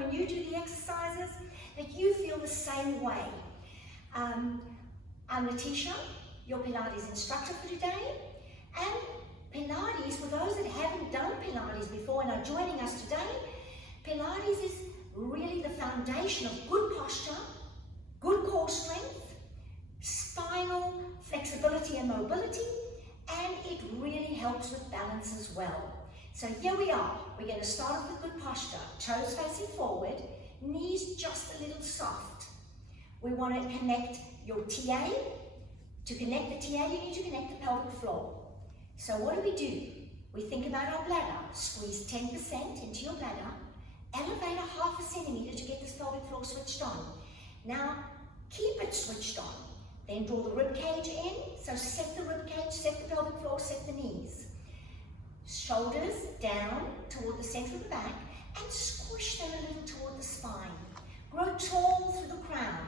when you do the exercises that you feel the same way. I'm Letitia, your Pilates instructor for today, and Pilates, for those that haven't done Pilates before and are joining us today, Pilates is really the foundation of good posture, good core strength, spinal flexibility and mobility, and it really helps with balance as well. So here we are. We're going to start off with good posture. Toes facing forward, knees just a little soft. We want to connect your TA. To connect the TA, you need to connect the pelvic floor. So what do? We think about our bladder. Squeeze 10% into your bladder. Elevate a 0.5 centimeter to get this pelvic floor switched on. Now, keep it switched on. Then draw the rib cage in. So set the rib cage, set the pelvic floor, set the knees. Shoulders down toward the center of the back and squish them a little toward the spine. Grow tall through the crown.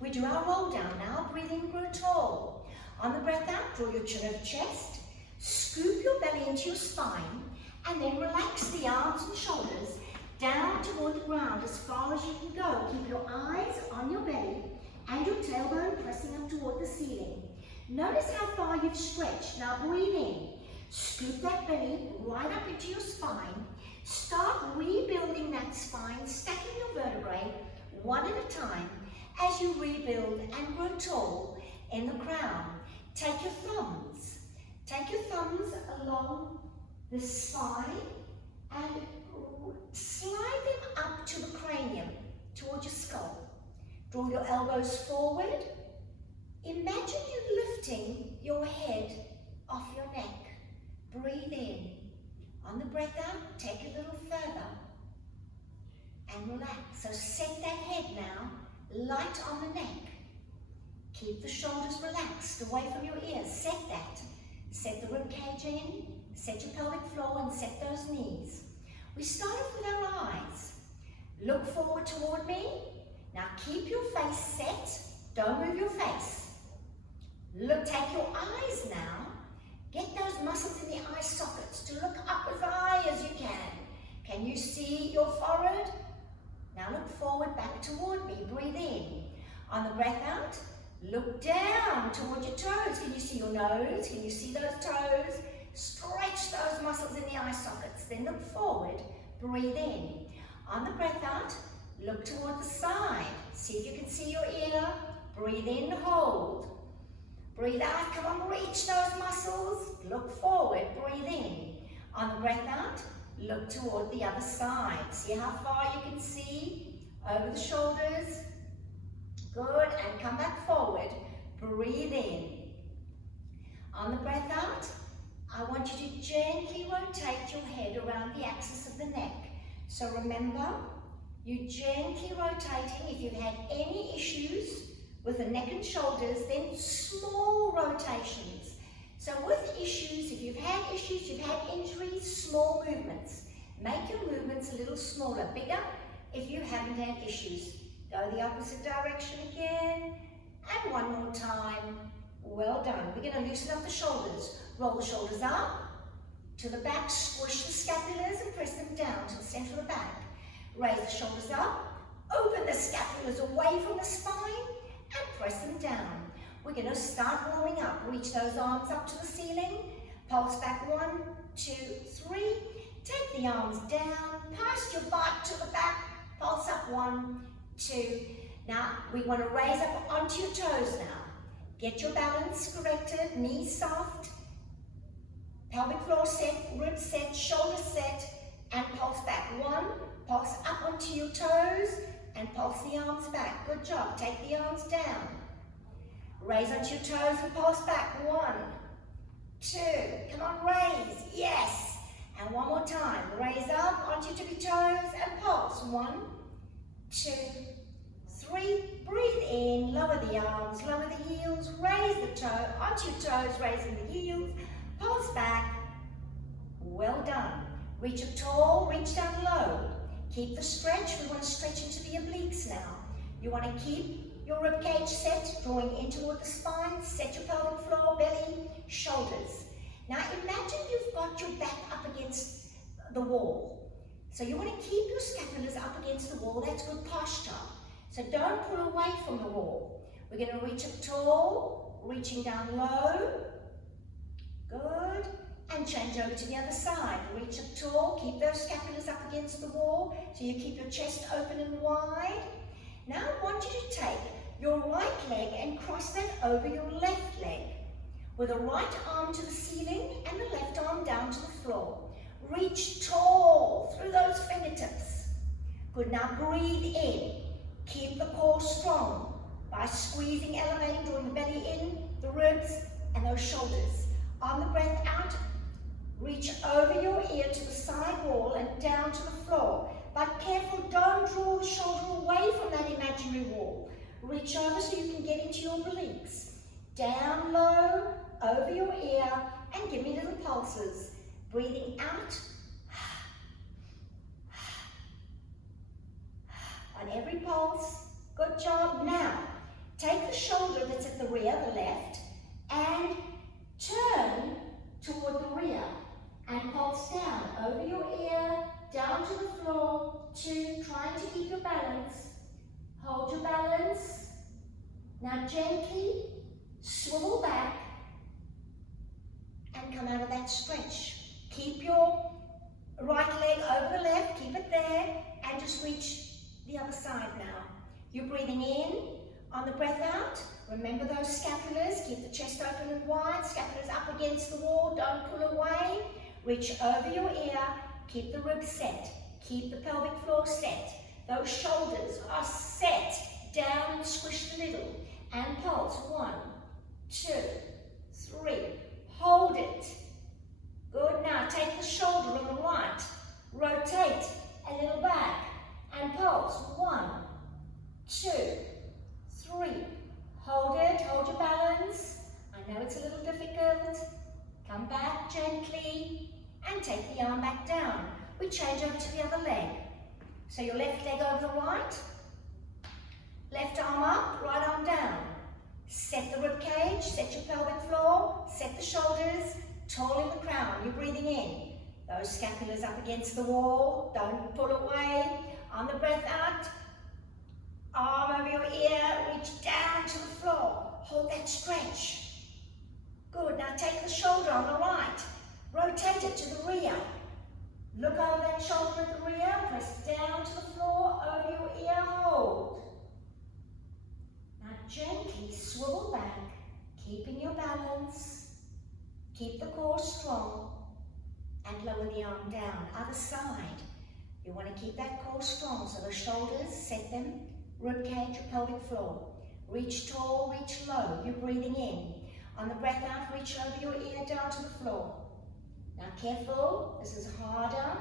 We do our roll down now. Breathe in, grow tall. On the breath out, draw your chin over chest. Scoop your belly into your spine and then relax the arms and shoulders down toward the ground as far as you can go. Keep your eyes on your belly and your tailbone pressing up toward the ceiling. Notice how far you've stretched. Now breathe in. Scoop that belly right up into your spine. Start rebuilding that spine, stacking your vertebrae one at a time as you rebuild and grow tall in the crown. Take your thumbs. Take your thumbs along the spine and slide them up to the cranium, towards your skull. Draw your elbows forward. Imagine you lifting your head off your neck. Breathe in. On the breath out, take it a little further and relax. So set that head now, light on the neck. Keep the shoulders relaxed, away from your ears. Set that. Set the rib cage in, set your pelvic floor and set those knees. We start off with our eyes. Look forward toward me. Now keep your face set. Don't move your face. Look, take your eyes now. Get those muscles in the eye sockets to look up as high as you can. Can you see your forehead? Now look forward, back toward me. Breathe in. On the breath out, look down toward your toes. Can you see your nose? Can you see those toes? Stretch those muscles in the eye sockets. Then look forward. Breathe in. On the breath out, look toward the side. See if you can see your ear. Breathe in, hold. Breathe out, come on, reach those muscles. Look forward, breathe in. On the breath out, look toward the other side. See how far you can see over the shoulders. Good, and come back forward. Breathe in. On the breath out, I want you to gently rotate your head around the axis of the neck. So remember, you're gently rotating. If you've had any issues with the neck and shoulders, then small rotations. So with issues, if you've had issues, you've had injuries, small movements. Make your movements a little smaller, bigger if you haven't had issues. Go the opposite direction again, and one more time. Well done. We're going to loosen up the shoulders. Roll the shoulders up to the back, squish the scapulars and press them down to the center of the back. Raise the shoulders up, open the scapulars away from the spine, and press them down. We're going to start warming up. Reach those arms up to the ceiling. Pulse back 1, 2, 3. Take the arms down. Pass your butt to the back. Pulse up 1, 2. Now we want to raise up onto your toes now. Get your balance corrected. Knees soft. Pelvic floor set. Ribs set. Shoulders set. And pulse back 1. Pulse up onto your toes. And pulse the arms back. Good job. Take the arms down. Raise onto your toes and pulse back. 1, 2. Come on, raise. Yes. And one more time. Raise up onto your tippy toes and pulse. 1, 2, 3. Breathe in. Lower the arms. Lower the heels. Raise the toe onto your toes. Raising the heels. Pulse back. Well done. Reach up tall. Reach down low. Keep the stretch. We want to stretch into the obliques now. You want to keep your rib cage set, drawing in toward the spine. Set your pelvic floor, belly, shoulders. Now imagine you've got your back up against the wall. So you want to keep your scapulars up against the wall. posture. So don't pull away from the wall. We're going to reach up tall, reaching down low. Good. And change over to the other side. Reach up tall, keep those scapulas up against the wall so you keep your chest open and wide. Now I want you to take your right leg and cross that over your left leg, with the right arm to the ceiling and the left arm down to the floor. Reach tall through those fingertips. Good, now breathe in. Keep the core strong by squeezing, elevating, drawing the belly in, the ribs and those shoulders. On the breath out, reach over your ear to the side wall and down to the floor. But careful, don't draw the shoulder away from that imaginary wall. Reach over so you can get into your obliques. Down low, over your ear, and give me little pulses. Breathing out. On every pulse. Good job. Now, take the shoulder that's at the rear, the left, and turn toward the rear. And pulse down over your ear, down to the floor, 2, trying to keep your balance. Hold your balance. Now gently swivel back and come out of that stretch. Keep your right leg over the left, keep it there, and just reach the other side now. You're breathing in. On the breath out, remember those scapulars. Keep the chest open and wide, scapulars up against the wall, don't pull away. Reach over your ear, keep the ribs set, keep the pelvic floor set. Those shoulders are set, down and squished a little. And pulse, 1, 2, 3, hold it. Good, now take the shoulder on the right, rotate a little back, and pulse, 1, 2, 3, hold it, hold your balance. I know it's a little difficult. Come back gently and take the arm back down. We change over to the other leg. So your left leg over the right, left arm up, right arm down. Set the rib cage, set your pelvic floor, set the shoulders, tall in the crown. You're breathing in. Those scapulars up against the wall, don't pull away. On the breath out, arm over your ear, reach down to the floor. Hold that stretch. Good, now take the shoulder on the right, rotate it to the rear. Look over that shoulder at the rear, press down to the floor, over your ear, hold. Now gently swivel back, keeping your balance, keep the core strong, and lower the arm down. Other side, you want to keep that core strong, so the shoulders, set them, rib cage, pelvic floor. Reach tall, reach low, you're breathing in. On the breath out, reach over your ear down to the floor. Now careful, this is harder,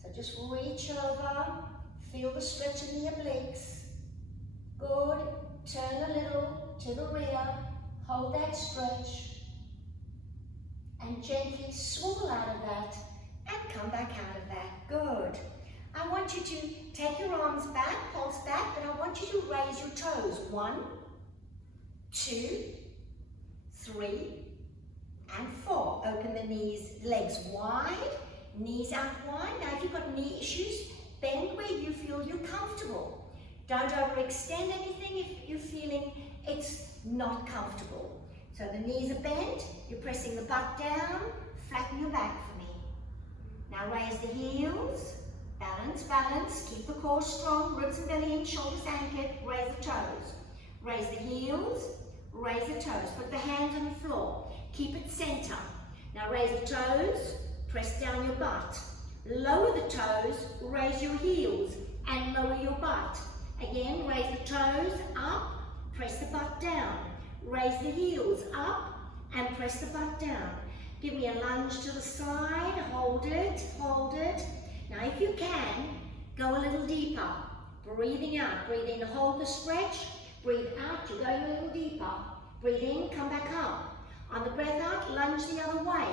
so just reach over, feel the stretch in the obliques. Good, turn a little to the rear, hold that stretch, and gently swivel out of that and come back out of that. Good. I want you to take your arms back, pulse back, but I want you to raise your toes. 1, 2, 3, and 4. Open the knees, legs wide, knees out wide. Now if you've got knee issues, bend where you feel you're comfortable. Don't overextend anything if you're feeling it's not comfortable. So the knees are bent, you're pressing the butt down, flatten your back for me. Now raise the heels, balance, balance, keep the core strong, ribs and belly in, shoulders anchored, raise the toes. Raise the heels, raise the toes, put the hands on the floor, keep it center. Now raise the toes, press down your butt. Lower the toes, raise your heels, and lower your butt. Again, raise the toes up, press the butt down. Raise the heels up, and press the butt down. Give me a lunge to the side, hold it, hold it. Now if you can, go a little deeper. Breathing out, breathe in, hold the stretch. Breathe out, you're going a little deeper. Breathe in, come back up. On the breath out, lunge the other way.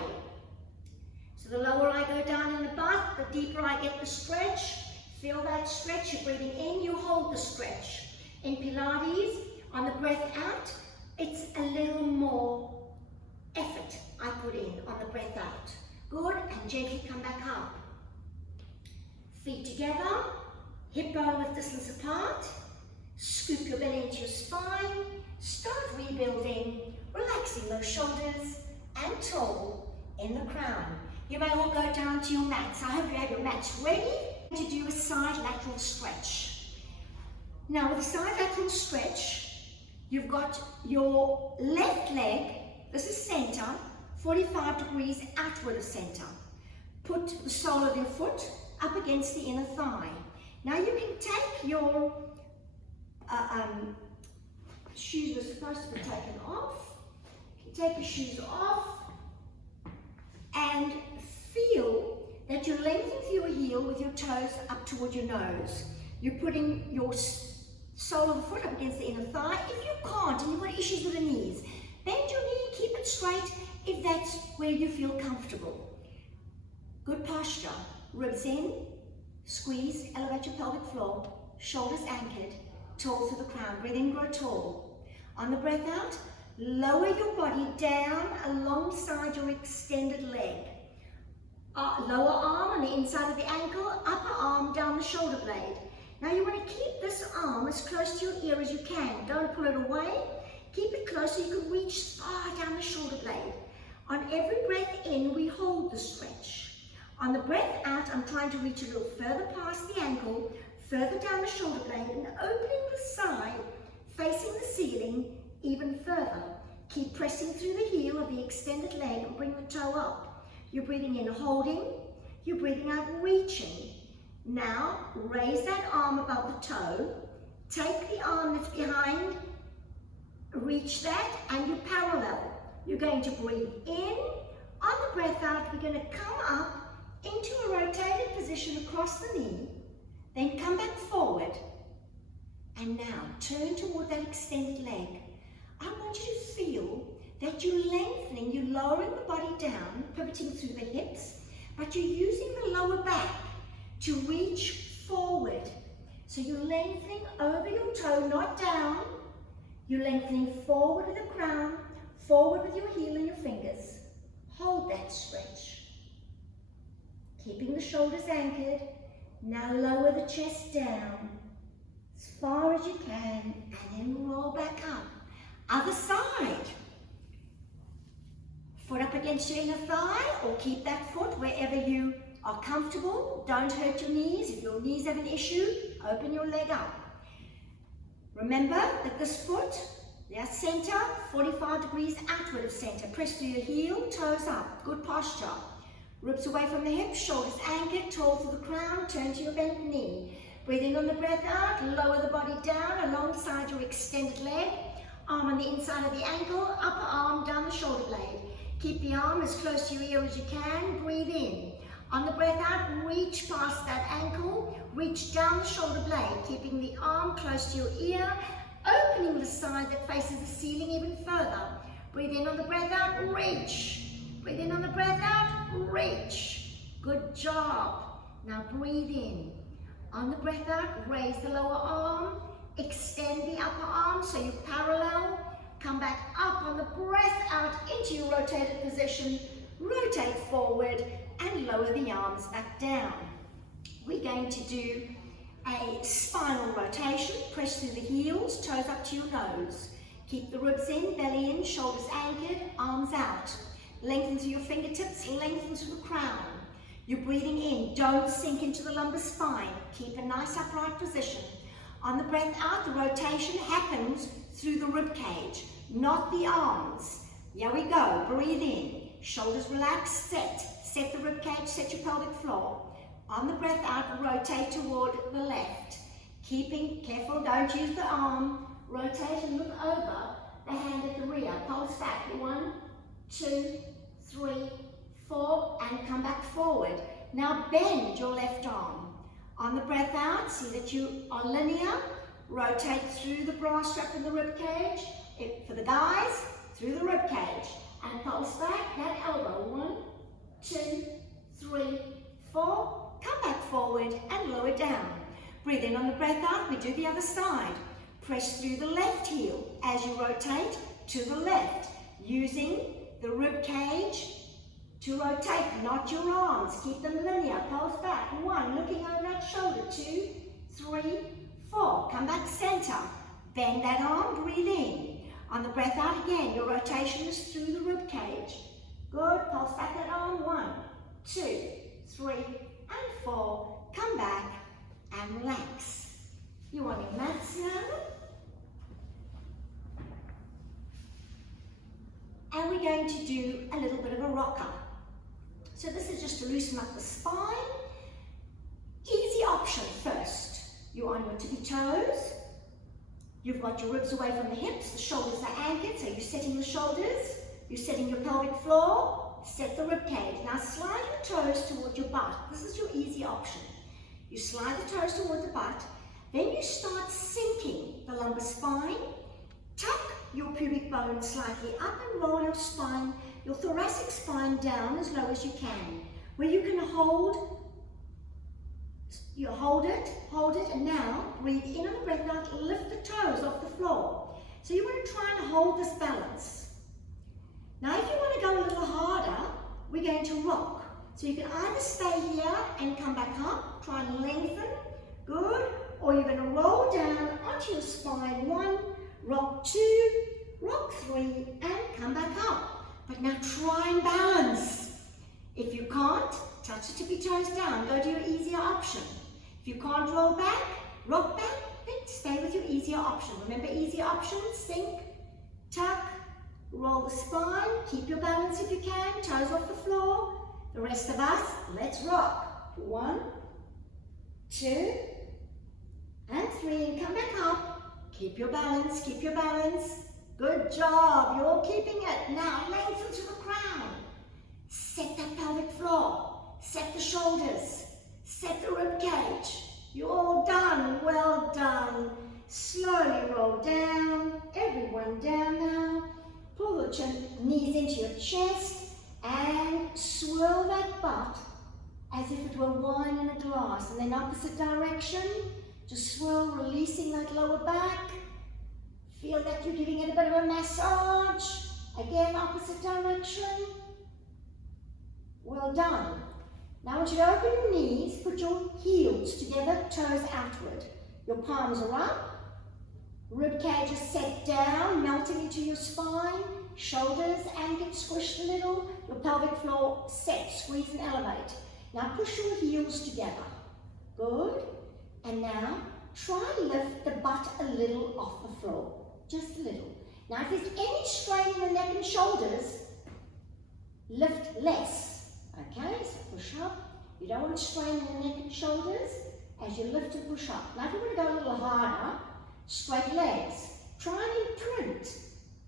So the lower I go down in the butt, the deeper I get the stretch. Feel that stretch, you're breathing in, you hold the stretch. In Pilates, on the breath out, it's a little more effort I put in on the breath out. Good, and gently come back up. Feet together, hip bone width distance apart. Scoop your belly into your spine. Start rebuilding, relaxing those shoulders and tall in the crown. You may all go down to your mats. I hope you have your mats ready to do a side lateral stretch. Now with the side lateral stretch, you've got your left leg, this is center, 45 degrees outward of center. Put the sole of your foot up against the inner thigh. Now you can take your shoes are supposed to be taken off. You can take your shoes off and feel that you're lengthening through your heel with your toes up toward your nose. You're putting your sole of the foot up against the inner thigh. If you can't and you've got issues with the knees, bend your knee, keep it straight if that's where you feel comfortable. Good posture. Ribs in, squeeze, elevate your pelvic floor, shoulders anchored, tall through the crown. Breathe in, grow tall. On the breath out, lower your body down alongside your extended leg. Lower arm on the inside of the ankle, upper arm down the shoulder blade. Now you want to keep this arm as close to your ear as you can. Don't pull it away. Keep it close so you can reach far down the shoulder blade. On every breath in, we hold the stretch. On the breath out, I'm trying to reach a little further past the ankle, further down the shoulder blade, and opening the side, facing the ceiling even further. Keep pressing through the heel of the extended leg and bring the toe up. You're breathing in, holding. You're breathing out, reaching. Now, raise that arm above the toe. Take the arm that's behind, reach that, and you parallel. You're going to breathe in. On the breath out, we're going to come up into a rotated position across the knee, then come back forward. And now, turn toward that extended leg. I want you to feel that you're lengthening, you're lowering the body down, pivoting through the hips, but you're using the lower back to reach forward. So you're lengthening over your toe, not down. You're lengthening forward with the crown, forward with your heel and your fingers. Hold that stretch. Keeping the shoulders anchored. Now lower the chest down as far as you can and then roll back up. Other side. Foot up against your inner thigh or keep that foot wherever you are comfortable. Don't hurt your knees. If your knees have an issue, open your leg up. Remember that this foot, their center, 45 degrees outward of center. Press through your heel, toes up. Good posture. Ribs away from the hips, shoulders anchored, tall through the crown, turn to your bent knee. Breathe in on the breath out, lower the body down alongside your extended leg. Arm on the inside of the ankle, upper arm down the shoulder blade. Keep the arm as close to your ear as you can. Breathe in. On the breath out, reach past that ankle, reach down the shoulder blade, keeping the arm close to your ear, opening the side that faces the ceiling even further. Breathe in on the breath out, reach. Breathe in on the breath out, reach. Good job. Now breathe in. On the breath out, raise the lower arm, extend the upper arm so you parallel. Come back up on the breath out into your rotated position. Rotate forward and lower the arms back down. We're going to do a spinal rotation. Press through the heels, toes up to your nose. Keep the ribs in, belly in, shoulders anchored, arms out. Lengthen through your fingertips, lengthen through the crown. You're breathing in, don't sink into the lumbar spine. Keep a nice upright position. On the breath out, the rotation happens through the rib cage, not the arms. Here we go, breathe in. Shoulders relaxed, set the rib cage, set your pelvic floor. On the breath out, rotate toward the left. Keeping careful, don't use the arm. Rotate and look over the hand at the rear. Pulse back, 1, 2, 3, 4, and come back forward. Now bend your left arm. On the breath out, see that you are linear. Rotate through the bra strap in the rib cage. For the guys, through the rib cage. And pulse back, that elbow. 1, 2, 3, 4. Come back forward and lower down. Breathe in on the breath out. We do the other side. Press through the left heel as you rotate to the left, using the rib cage to rotate, not your arms. Keep them linear. Pulse back. 1, looking over that shoulder. 2, 3, 4. Come back center. Bend that arm, breathe in. On the breath out again, your rotation is through the rib cage. Good, pulse back that arm. 1, 2, 3, and 4. Come back and relax. You're on your mats now. And we're going to do a little bit of a rocker. So this is just to loosen up the spine. Easy option first. You're on your tippy toes. You've got your ribs away from the hips. The shoulders are anchored, so you're setting the shoulders. You're setting your pelvic floor. Set the rib cage. Now slide your toes toward your butt. This is your easy option. You slide the toes toward the butt. Then you start sinking the lumbar spine. Tuck your pubic bone slightly up and roll your spine, your thoracic spine down as low as you can. Where you can hold, you hold it, and now breathe in on the breath out, lift the toes off the floor. So you want to try and hold this balance. Now if you want to go a little harder, we're going to rock. So you can either stay here and come back up, try and lengthen, good, or you're going to roll down onto your spine, 1, rock 2, rock 3, and come back up. But now try and balance. If you can't, touch the tippy toes down, go to your easier option. If you can't roll back, rock back, then stay with your easier option. Remember easier options, sink, tuck, roll the spine, keep your balance if you can, toes off the floor. The rest of us, let's rock. 1, 2, and 3, and come back up. Keep your balance, keep your balance. Good job, you're keeping it. Now lengthen to the crown. Set that pelvic floor. Set the shoulders. Set the rib cage. You're all done, well done. Slowly roll down, everyone down now. Pull the knees into your chest and swirl that butt as if it were wine in a glass. And then opposite direction, just swirl, releasing that lower back. Feel that you're giving it a bit of a massage. Again, opposite direction. Well done. Now I want you to open your knees, put your heels together, toes outward. Your palms are up. Rib cage is set down, melting into your spine. Shoulders anchored, squished a little. Your pelvic floor set, squeeze and elevate. Now push your heels together. Good. And now try and lift the butt a little off the floor. Just a little. Now if there's any strain in the neck and shoulders, lift less. Okay, so push up. You don't want to strain in the neck and shoulders as you lift and push up. Now if you want to go a little harder, straight legs. Try and imprint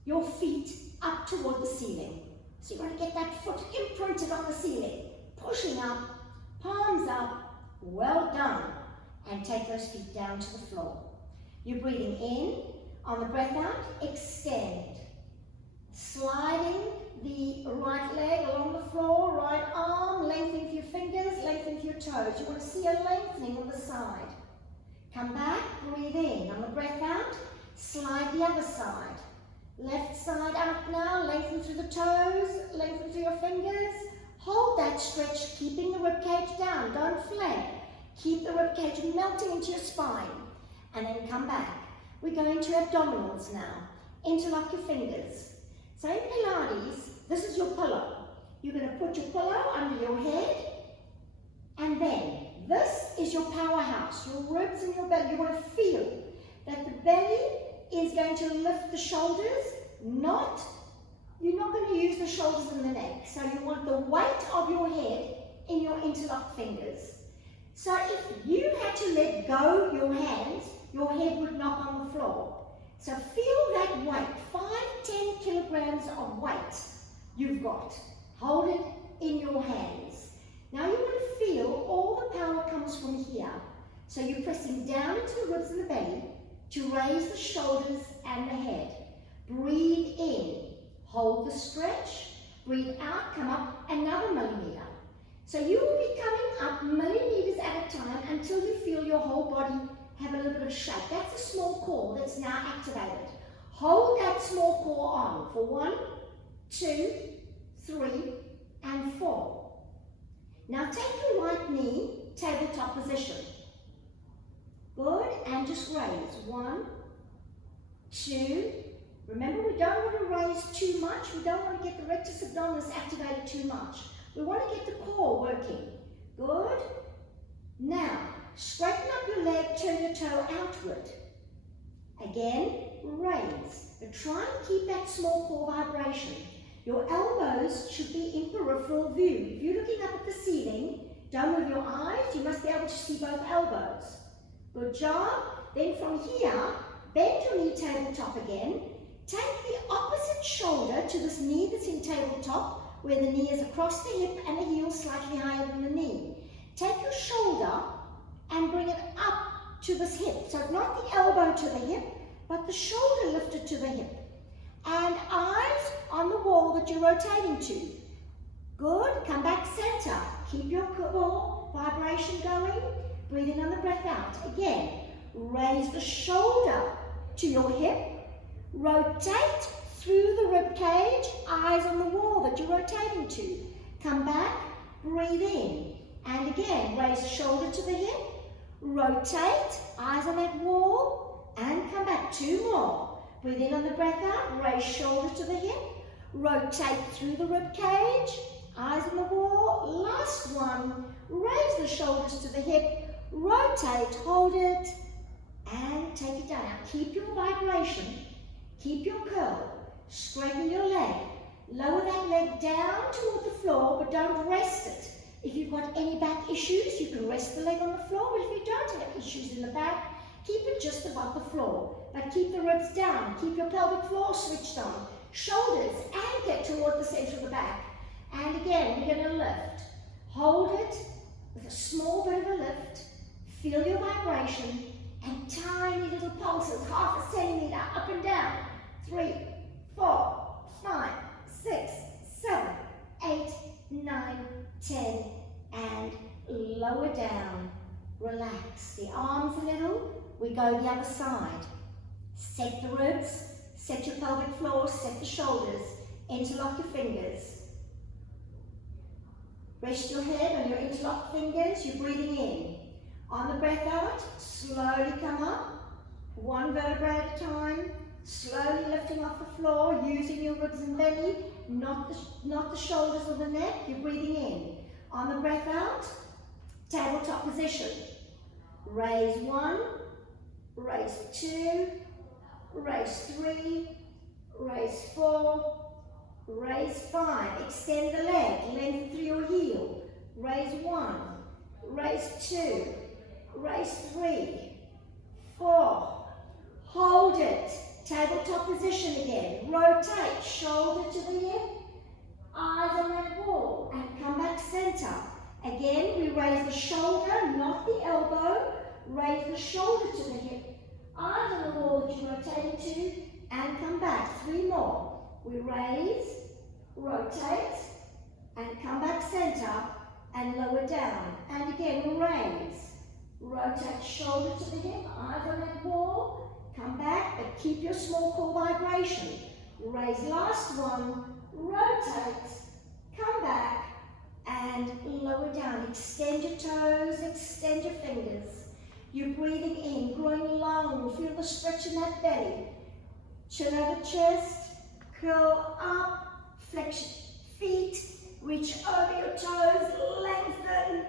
your feet up toward the ceiling. So you want to get that foot imprinted on the ceiling. Pushing up, palms up, well done. And take those feet down to the floor. You're breathing in. On the breath out, extend. Sliding the right leg along the floor, right arm, lengthen with your fingers, lengthen with your toes. You want to see a lengthening on the side. Come back, breathe in. On the breath out, slide the other side. Left side out now, lengthen through the toes, lengthen through your fingers. Hold that stretch, keeping the ribcage down, don't flare. Keep the ribcage melting into your spine. And then come back. We're going to abdominals now. Interlock your fingers. So in Pilates, this is your pillow. You're going to put your pillow under your head. And then, this is your powerhouse, your ribs and your belly. You want to feel that the belly is going to lift the shoulders, you're not going to use the shoulders and the neck. So you want the weight of your head in your interlocked fingers. So if you had to let go your hands, your head would knock on the floor. So feel that weight, 5-10 kilograms of weight you've got. Hold it in your hands. Now you want to feel all the power comes from here. So you're pressing down into the ribs and the belly to raise the shoulders and the head. Breathe in, hold the stretch. Breathe out, come up another millimeter. So you will be coming up millimeters at a time until you feel your whole body have a little bit of shake. That's a small core that's now activated. Hold that small core on for 1, 2, 3, and 4. Now take your right knee, tabletop position. Good, and just raise. 1, 2. Remember, we don't want to raise too much. We don't want to get the rectus abdominis activated too much. We want to get the core working. Good. Now, straighten up your leg, turn your toe outward. Again, raise. But try and keep that small core vibration. Your elbows should be in peripheral view. If you're looking up at the ceiling, don't move your eyes. You must be able to see both elbows. Good job. Then from here, bend your knee tabletop again. Take the opposite shoulder to this knee that's in tabletop, where the knee is across the hip and the heel slightly higher than the knee. Take your shoulder and bring it up to this hip. So not the elbow to the hip, but the shoulder lifted to the hip. And eyes on the wall that you're rotating to. Good. Come back center. Keep your core vibration going. Breathe in on the breath out. Again, raise the shoulder to your hip. Rotate through the rib cage. Eyes on the wall that you're rotating to. Come back. Breathe in. And again, raise the shoulder to the hip. Rotate. Eyes on that wall. And come back. 2 more. Breathe in on the breath out, raise shoulder to the hip, rotate through the rib cage, eyes on the wall, last one, raise the shoulders to the hip, rotate, hold it, and take it down. Now keep your vibration, keep your curl, straighten your leg, lower that leg down toward the floor, but don't rest it. If you've got any back issues, you can rest the leg on the floor, but if you don't have issues in the back, keep it just above the floor, but keep the ribs down. Keep your pelvic floor switched on. Shoulders anchor toward the center of the back. And again, we're going to lift. Hold it with a small bit of a lift. Feel your vibration and tiny little pulses, 1/2 centimeter up and down. 3, 4, 5, 6, 7, 8, 9, 10, and lower down. Relax the arms a little. We go the other side. Set the ribs, set your pelvic floor, set the shoulders, interlock your fingers. Rest your head on your interlocked fingers, you're breathing in. On the breath out, slowly come up, 1 vertebra at a time, slowly lifting off the floor, using your ribs and belly, not the shoulders or the neck, you're breathing in. On the breath out, tabletop position. Raise 1, raise 2, raise 3, raise 4, raise 5. Extend the leg, lengthen through your heel. Raise 1, raise 2, raise 3, 4. Hold it. Tabletop position again. Rotate, shoulder to the hip, eyes on that wall, and come back center. Again, we raise the shoulder, not the elbow. Raise the shoulder to the hip, eyes on the wall that you're rotating to, and come back. 3 more. We raise, rotate, and come back center, and lower down. And again, we raise, rotate, shoulder to the hip, eyes on that wall, come back, but keep your small core vibration. Raise last one, rotate, come back, and lower down. Extend your toes, extend your fingers. You're breathing in, growing long. Feel the stretch in that belly. Chin over chest, curl up, flex feet, reach over your toes, lengthen.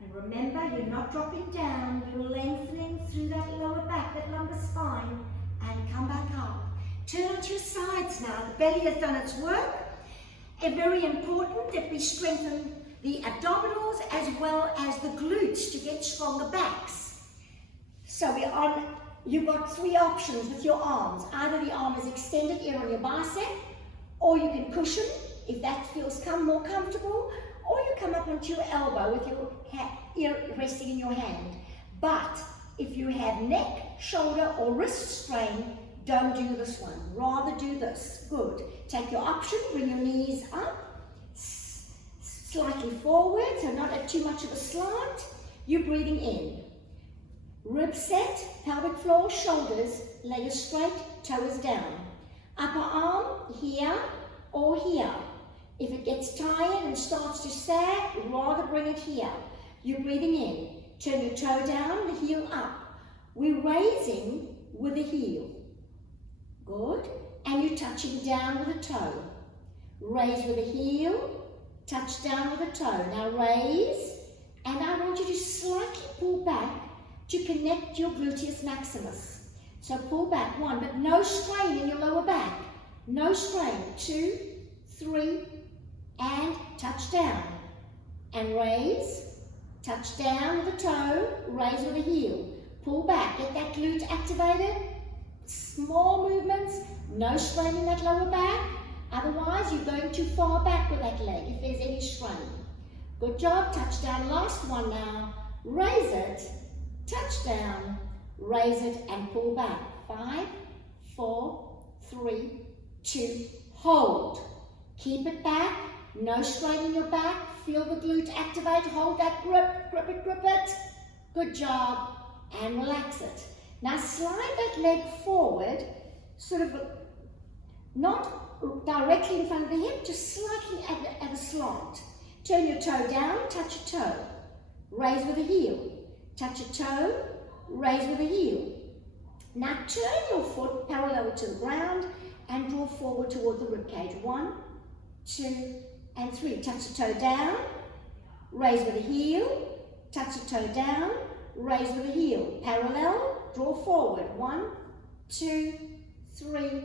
And remember, you're not dropping down, you're lengthening through that lower back, that lumbar spine, and come back up. Turn onto your sides now. The belly has done its work. And very important that we strengthen the abdominals as well as the glutes to get stronger backs. So you've got 3 options with your arms. Either the arm is extended here on your bicep, or you can cushion if that feels more comfortable, or you come up onto your elbow with your ear resting in your hand. But if you have neck, shoulder, or wrist strain, don't do this one. Rather do this. Good. Take your option, bring your knees up, slightly forward, so not at too much of a slant. You're breathing in. Rib set, pelvic floor, shoulders, leg is straight, toe is down. Upper arm here or here. If it gets tired and starts to sag, rather bring it here. You're breathing in. Turn your toe down, the heel up. We're raising with the heel. Good. And you're touching down with the toe. Raise with the heel, touch down with the toe. Now raise, and I want you to slightly pull back to connect your gluteus maximus. So pull back, 1, but no strain in your lower back. No strain. 2, 3, and touch down. And raise, touch down with the toe, raise with the heel. Pull back, get that glute activated. Small movements, no strain in that lower back. Otherwise, you're going too far back with that leg if there's any strain. Good job, touch down, last one now. Raise it, touch down, raise it and pull back. 5, 4, 3, 2, hold. Keep it back, no strain in your back. Feel the glute activate, hold that grip, grip it, grip it. Good job, and relax it. Now slide that leg forward, sort of not directly in front of the hip, just slightly at a slant. Turn your toe down, touch your toe. Raise with the heel. Touch your toe, raise with the heel. Now turn your foot parallel to the ground and draw forward toward the ribcage. 1, 2, and 3. Touch the toe down, raise with the heel. Touch the toe down, raise with the heel. Parallel, draw forward. 1, 2, 3,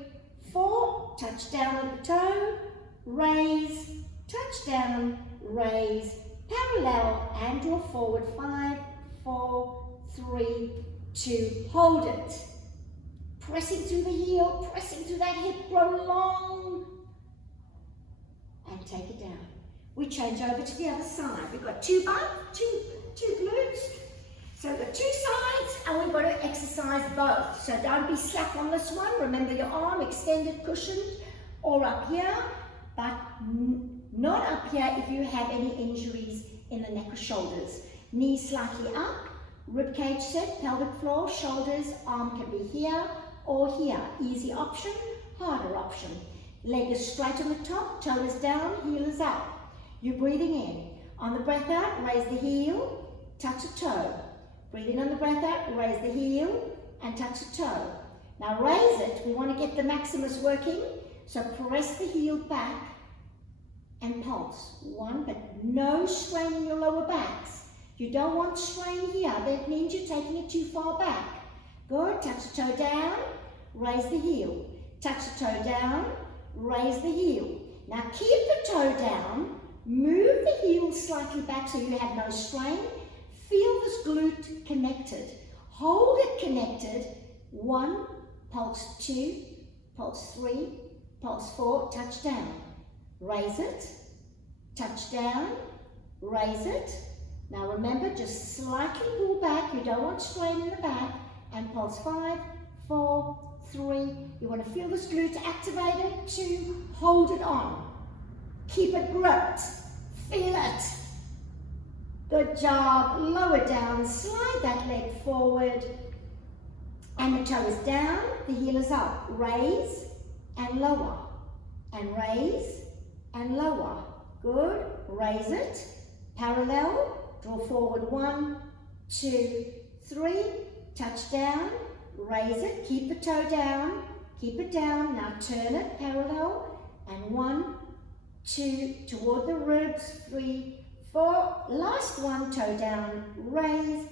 4. Touch down on the toe, raise, touch down, raise, parallel, and draw forward. 5, 4, 3, 2. Hold it. Pressing through the heel, pressing through that hip, grow long, and take it down. We change over to the other side. We've got two glutes. So we've got 2 sides, and we've got to exercise both. So don't be slack on this one. Remember your arm extended, cushioned, or up here, but not up here if you have any injuries in the neck or shoulders. Knees slightly up, rib cage set, pelvic floor, shoulders, arm can be here or here. Easy option, harder option. Leg is straight on the top, toe is down, heel is up. You're breathing in. On the breath out, raise the heel, touch the toe. Breathe in on the breath out, raise the heel and touch the toe. Now raise it, we want to get the maximus working, so press the heel back and pulse. 1, but no strain in your lower backs. You don't want strain here, that means you're taking it too far back. Good, touch the toe down, raise the heel. Touch the toe down, raise the heel. Now keep the toe down, move the heel slightly back so you have no strain. Feel this glute connected. Hold it connected. 1, pulse 2, pulse 3, pulse 4, touch down. Raise it, touch down, raise it. Now remember, just slightly pull back. You don't want strain in the back. And pulse 5, 4, 3. You want to feel this glute activated. 2, hold it on. Keep it gripped. Feel it. Good job. Lower down, slide that leg forward. And the toe is down, the heel is up. Raise and lower. And raise and lower. Good. Raise it. Parallel. Draw forward. 1, 2, 3. Touch down. Raise it. Keep the toe down. Keep it down. Now turn it parallel. And 1, 2, toward the ribs. 3, 4. Last one. Toe down. Raise.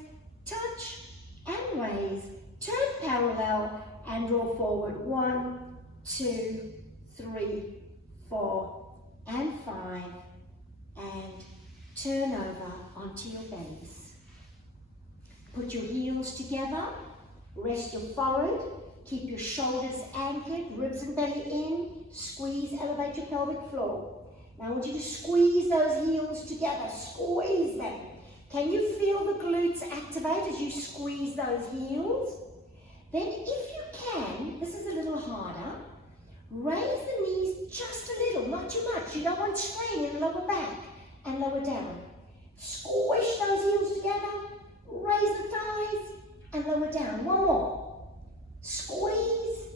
Touch and raise. Turn parallel and draw forward. 1, 2, 3, 4, and 5. And turn over onto your bellies. Put your heels together. Rest your forehead. Keep your shoulders anchored. Ribs and belly in. Squeeze, elevate your pelvic floor. Now I want you to squeeze those heels together. Squeeze them. Can you feel the glutes activate as you squeeze those heels? Then if you can, this is a little harder, raise the knees just a little, not too much. You don't want strain in the lower back and lower down. Squish those heels together, raise the thighs and lower down. One more. Squeeze,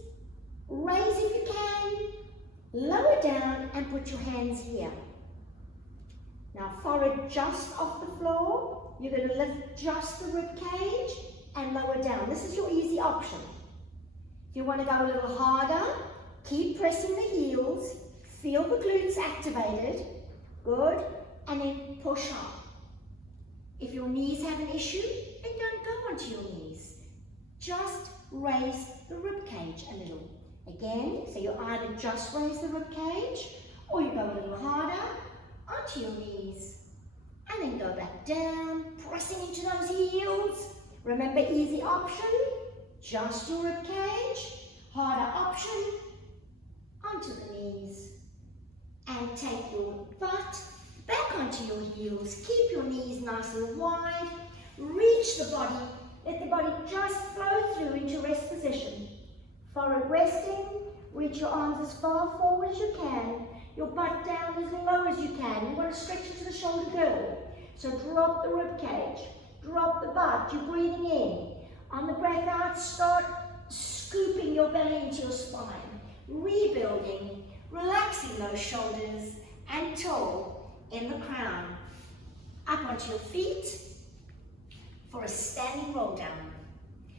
raise if you can, lower down and put your hands here. Now forehead just off the floor. You're going to lift just the rib cage and lower down. This is your easy option. If you want to go a little harder, keep pressing the heels. Feel the glutes activated. Good. And then push up. If your knees have an issue, then don't go onto your knees. Just raise the rib cage a little. Again, so you either just raise the rib cage or you go a little harder onto your knees. And then go back down, pressing into those heels. Remember, easy option, just your rib cage. Harder option, onto the knees. And take your butt back onto your heels. Keep your knees nice and wide. Reach the body. Let the body just flow through into rest position. Forehead resting. Reach your arms as far forward as you can. Your butt down as low as you can. You want to stretch into the shoulder girdle. So drop the rib cage. Drop the butt. You're breathing in. On the breath out, start scooping your belly into your spine. Rebuilding. Relaxing those shoulders and toe in the crown. Up onto your feet for a standing roll down.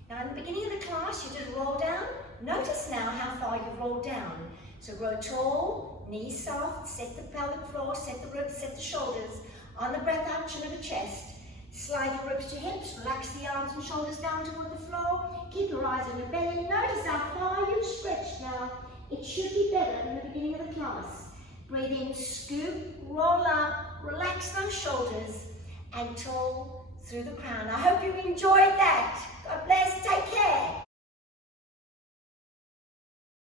Now in the beginning of the class you did a roll down. Notice now how far you've rolled down. So grow tall, knees soft, set the pelvic floor, set the ribs, set the shoulders. On the breath out, chin over chest. Slide your ribs to hips, relax the arms and shoulders down toward the floor. Keep your eyes on your belly. Notice how far you've stretched now. It should be better than the beginning of the class. Breathe in, scoop, roll up, relax those shoulders, and toe through the crown. I hope you enjoyed that. God bless.